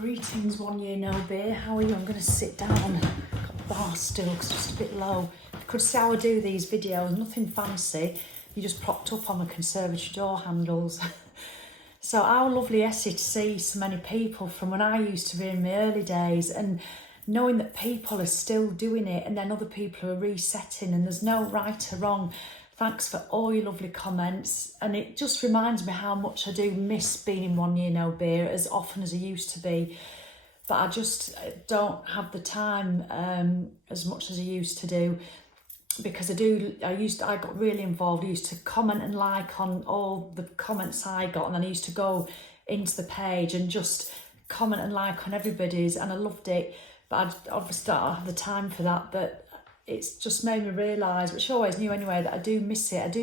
Greetings, 1 year no beer. How are you? I'm going to sit down. Got the bar still because it's just a bit low. You could see how I do these videos, nothing fancy. You just propped up on the conservatory door handles. So how lovely is it to see so many people from when I used to be in my early days, and knowing that people are still doing it and then other people are resetting and there's no right or wrong. Thanks for all your lovely comments, and it just reminds me how much I do miss being in 1 year no beer as often as I used to be, but I just don't have the time as much as I used to do, because I got really involved. I used to comment and like on all the comments I got, and then I used to go into the page and just comment and like on everybody's, and I loved it, but I obviously don't have the time for that. But it's just made me realise, which I always knew anyway, that I do miss it.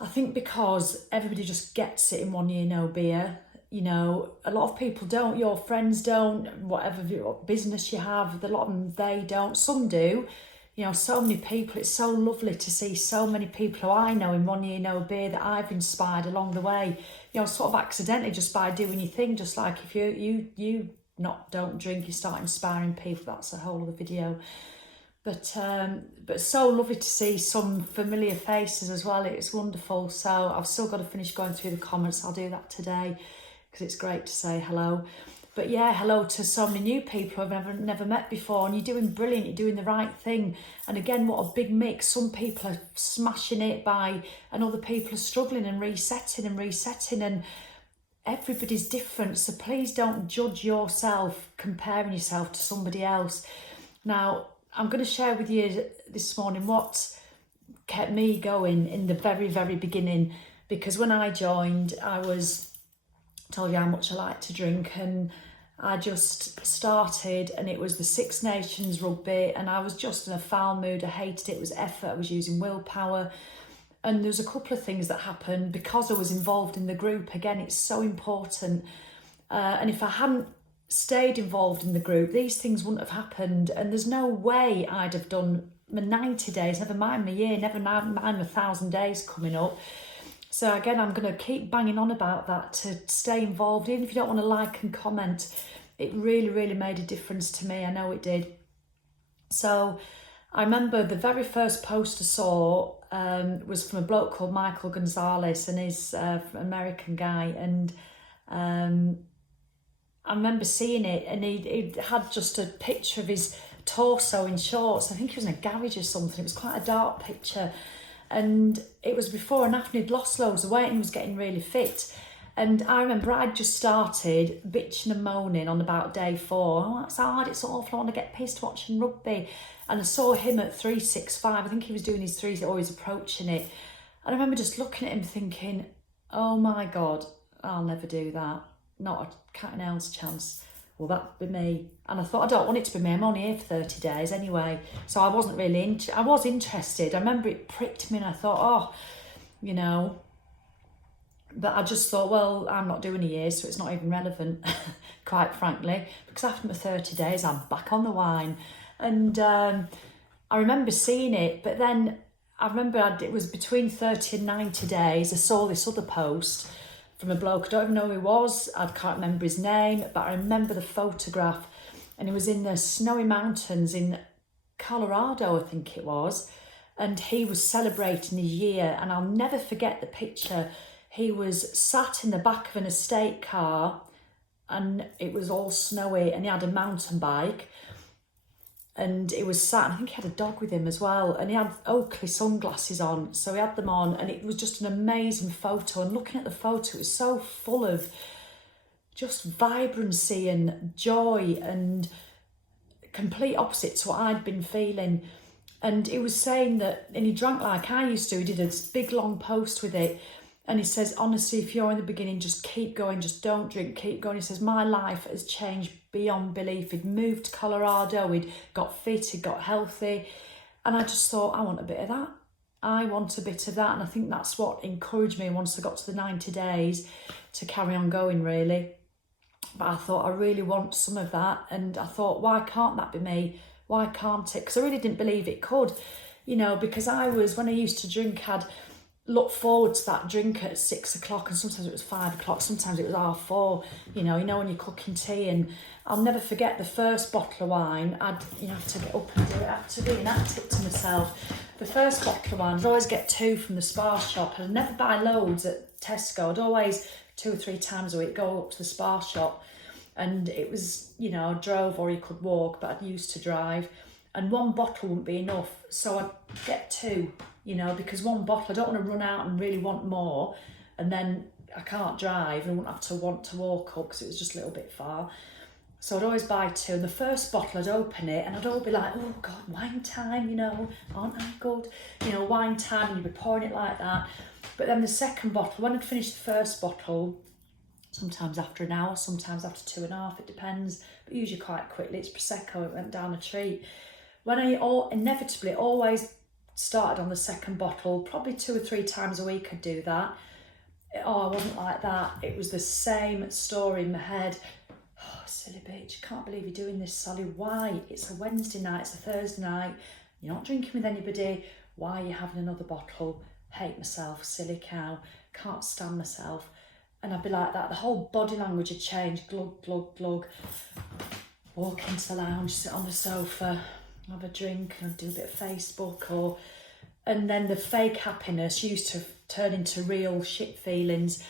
I think because everybody just gets it in 1 year no beer. You know, a lot of people don't, your friends don't, whatever business you have, a lot of them, they don't, some do. You know, so many people, it's so lovely to see so many people who I know in 1 year no beer that I've inspired along the way, you know, sort of accidentally, just by doing your thing. Just like if you don't drink, you start inspiring people. That's a whole other video. But so lovely to see some familiar faces as well. It's wonderful. So I've still got to finish going through the comments. I'll do that today because it's great to say hello. But yeah, hello to so many new people I've never met before, and you're doing brilliant, you're doing the right thing. And again, what a big mix. Some people are smashing it and other people are struggling and resetting, and everybody's different. So please don't judge yourself, comparing yourself to somebody else. Now, I'm going to share with you this morning what kept me going in the very, very beginning, because when I joined, told you how much I like to drink, and I just started, and it was the Six Nations rugby, and I was just in a foul mood. I hated it. It was effort. I was using willpower, and there's a couple of things that happened because I was involved in the group. Again, it's so important, and if I hadn't stayed involved in the group, these things wouldn't have happened, and there's no way I'd have done my 90 days, never mind my year, never mind my 1,000 days coming up. So again, I'm going to keep banging on about that, to stay involved, even if you don't want to like and comment. It really, really made a difference to me. I know it did. So I remember the very first post I saw was from a bloke called Michael Gonzalez, and he's an American guy, and I remember seeing it, and he had just a picture of his torso in shorts. I think he was in a garage or something. It was quite a dark picture, and it was before and after he'd lost loads of weight and he was getting really fit. And I remember I'd just started bitching and moaning on about day 4. Oh, that's hard, it's awful, I want to get pissed watching rugby. And I saw him at 365. I think he was doing his 3, always approaching it. And I remember just looking at him thinking, oh my God, I'll never do that. Not a cat and owl's chance. Well, that'd be me. And I thought, I don't want it to be me. I'm only here for 30 days anyway. So I wasn't really I was interested. I remember it pricked me, and I thought, oh, you know. But I just thought, well, I'm not doing a year, so it's not even relevant, quite frankly. Because after my 30 days, I'm back on the wine. And I remember seeing it. But then I remember it was between 30 and 90 days. I saw this other post from a bloke. I don't even know who he was. I can't remember his name, but I remember the photograph, and he was in the snowy mountains in Colorado, I think it was, and he was celebrating his year. And I'll never forget the picture. He was sat in the back of an estate car, and it was all snowy, and he had a mountain bike, and it was sat, I think he had a dog with him as well, and he had Oakley sunglasses on, so he had them on, and it was just an amazing photo. And looking at the photo, it was so full of just vibrancy and joy, and complete opposite to what I'd been feeling. And he was saying that, and he drank like I used to. He did a big long post with it, and he says, honestly, if you're in the beginning, just keep going, just don't drink, keep going. He says, my life has changed beyond belief. He'd moved to Colorado, he'd got fit, he'd got healthy. And I just thought, I want a bit of that. I want a bit of that. And I think that's what encouraged me once I got to the 90 days to carry on going, really. But I thought, I really want some of that. And I thought, why can't that be me? Why can't it? Because I really didn't believe it could, you know, because when I used to drink, look forward to that drink at 6 o'clock, and sometimes it was 5 o'clock, sometimes it was 4:30, you know when you're cooking tea. And I'll never forget the first bottle of wine. You have to get up and do it. I have to reenact it to myself. The first bottle of wine, I'd always get 2 from the Spar shop. I'd never buy loads at Tesco. I'd always 2 or 3 times a week go up to the Spar shop, and it was, I drove or you could walk, but I used to drive, and 1 bottle wouldn't be enough, so I'd get 2, because 1 bottle, I don't want to run out and really want more, and then I can't drive and I wouldn't have to want to walk up because it was just a little bit far. So I'd always buy 2, and the first bottle I'd open it and I'd all be like, oh God, wine time, aren't I good? Wine time, and you'd be pouring it like that. But then the second bottle, when I'd finished the first bottle, sometimes after an hour, sometimes after 2.5, it depends, but usually quite quickly, it's Prosecco, it went down a treat. When I inevitably always started on the second bottle, probably 2 or 3 times a week I'd do that. I wasn't like that. It was the same story in my head. Oh, silly bitch, I can't believe you're doing this, Sally. Why? It's a Wednesday night, it's a Thursday night, you're not drinking with anybody. Why are you having another bottle? Hate myself, silly cow, can't stand myself. And I'd be like that. The whole body language had changed. Glug, glug, glug. Walk into the lounge, sit on the sofa, have a drink, and do a bit of Facebook. And then the fake happiness used to turn into real shit feelings.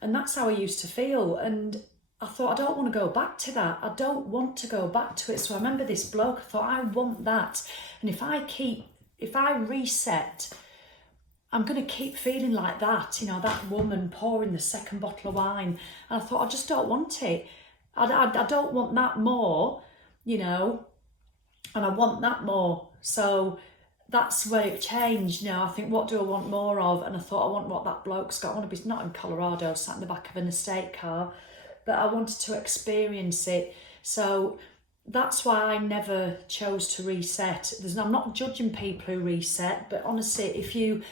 And that's how I used to feel. And I thought, I don't want to go back to that. I don't want to go back to it. So I remember this bloke, I thought, I want that. And if I reset, I'm going to keep feeling like that, that woman pouring the second bottle of wine. And I thought, I just don't want it. I don't want that more, and I want that more. So that's where it changed. I think, what do I want more of? And I thought, I want what that bloke's got. I want to be not in Colorado, sat in the back of an estate car, but I wanted to experience it. So that's why I never chose to reset. I'm not judging people who reset, but honestly, if you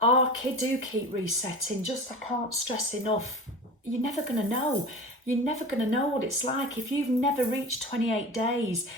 do keep resetting, I can't stress enough, you're never going to know. You're never going to know what it's like. If you've never reached 28 days,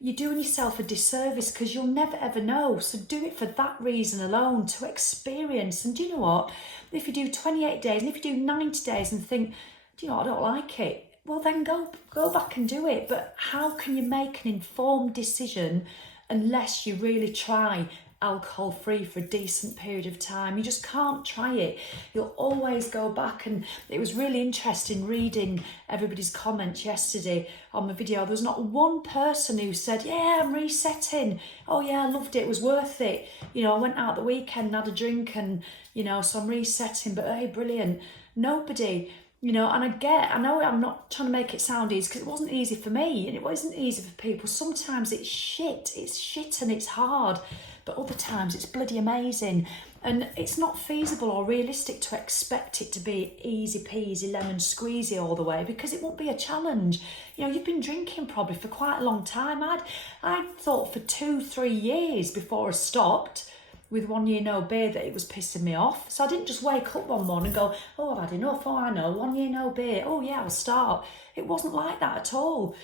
you're doing yourself a disservice, because you'll never ever know. So do it for that reason alone, to experience. And do you know what? If you do 28 days and if you do 90 days and think, do you know what, I don't like it, well then go back and do it. But how can you make an informed decision unless you really try alcohol free for a decent period of time? You just can't try it. You'll always go back. And it was really interesting reading everybody's comments yesterday on the video. There was not one person who said, yeah, I'm resetting, oh yeah, I loved it, it was worth it, I went out the weekend and had a drink, and so I'm resetting, but hey, brilliant. Nobody. And I know I'm not trying to make it sound easy, because it wasn't easy for me and it wasn't easy for people. Sometimes it's shit and it's hard, but other times it's bloody amazing. And it's not feasible or realistic to expect it to be easy peasy lemon squeezy all the way, because it won't be a challenge. You've been drinking probably for quite a long time. I thought for 2-3 years before I stopped with 1 year no beer that it was pissing me off. So I didn't just wake up one morning and go, oh, I've had enough, oh, I know, 1 year no beer, oh yeah, I'll start. It wasn't like that at all.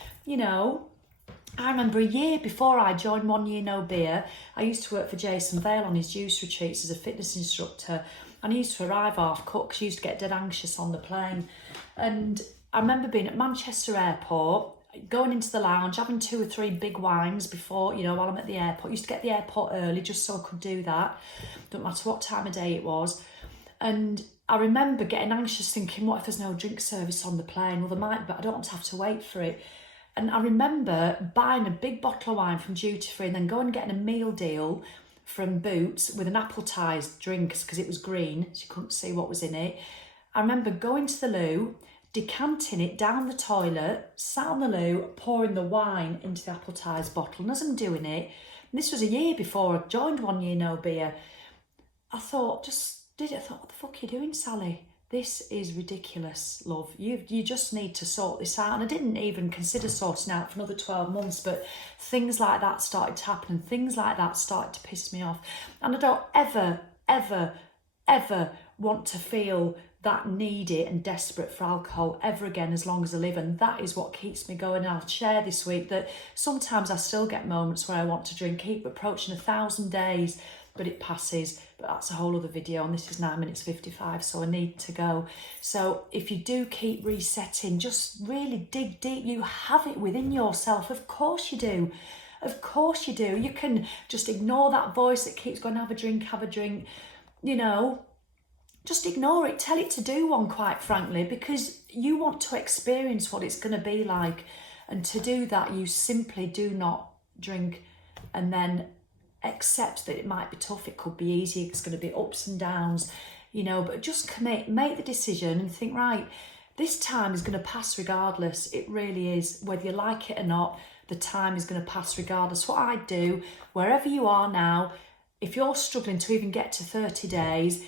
I remember a year before I joined 1 year no beer, I used to work for Jason Vale on his juice retreats as a fitness instructor, and I used to arrive half cooked, 'cause I used to get dead anxious on the plane. And I remember being at Manchester Airport, going into the lounge, having 2 or 3 big wines before, while I'm at the airport. I used to get the airport early just so I could do that. Don't matter what time of day it was. And I remember getting anxious, thinking, what if there's no drink service on the plane? Well, there might, but I don't want to have to wait for it. And I remember buying a big bottle of wine from duty free and then going and getting a meal deal from Boots with an appletised drink, because it was green, so you couldn't see what was in it. I remember going to the loo, decanting it down the toilet, sat on the loo, pouring the wine into the appletised bottle. And as I'm doing it, and this was a year before I joined 1 year no beer, I thought, I thought, what the fuck are you doing, Sally? This is ridiculous, love. You just need to sort this out. And I didn't even consider sorting out for another 12 months, but things like that started to happen, and things like that started to piss me off. And I don't ever, ever, ever want to feel that needy and desperate for alcohol ever again as long as I live. And that is what keeps me going. And I'll share this week that sometimes I still get moments where I want to drink. Keep approaching 1,000 days, but it passes. but that's a whole other video, and this is 9 minutes 55, so I need to go. So if you do keep resetting, just really dig deep. You have it within yourself. Of course you do. Of course you do. You can just ignore that voice that keeps going, have a drink, you know. Just ignore it. Tell it to do one, quite frankly, because you want to experience what it's going to be like. And to do that, you simply do not drink, and then accept that it might be tough. It could be easy. It's going to be ups and downs, you know, but just commit, make the decision and think, right, this time is going to pass regardless. It really is. Whether you like it or not, the time is going to pass regardless. What I do, wherever you are now, if you're struggling to even get to 30 days,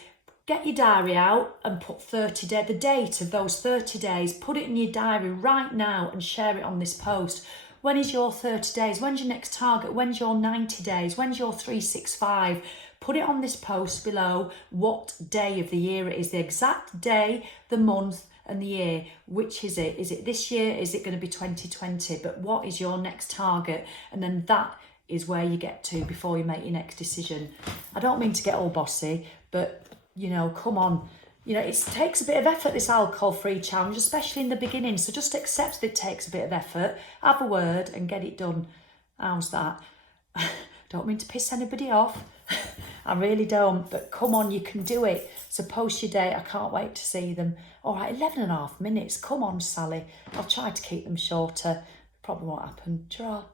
get your diary out and put 30 days, the date of those 30 days, put it in your diary right now and share it on this post. When is your 30 days? When's your next target? When's your 90 days? When's your 365? Put it on this post below what day of the year it is, the exact day, the month and the year. Which is it? Is it this year? Is it going to be 2020? But what is your next target? And then that is where you get to before you make your next decision. I don't mean to get all bossy, but you know, come on. You know, it takes a bit of effort, this alcohol-free challenge, especially in the beginning. So just accept that it takes a bit of effort, have a word and get it done. How's that? Don't mean to piss anybody off. I really don't. But come on, you can do it. So post your date. I can't wait to see them. All right, 11.5 minutes. Come on, Sally. I'll try to keep them shorter. Probably won't happen. Ta-ra.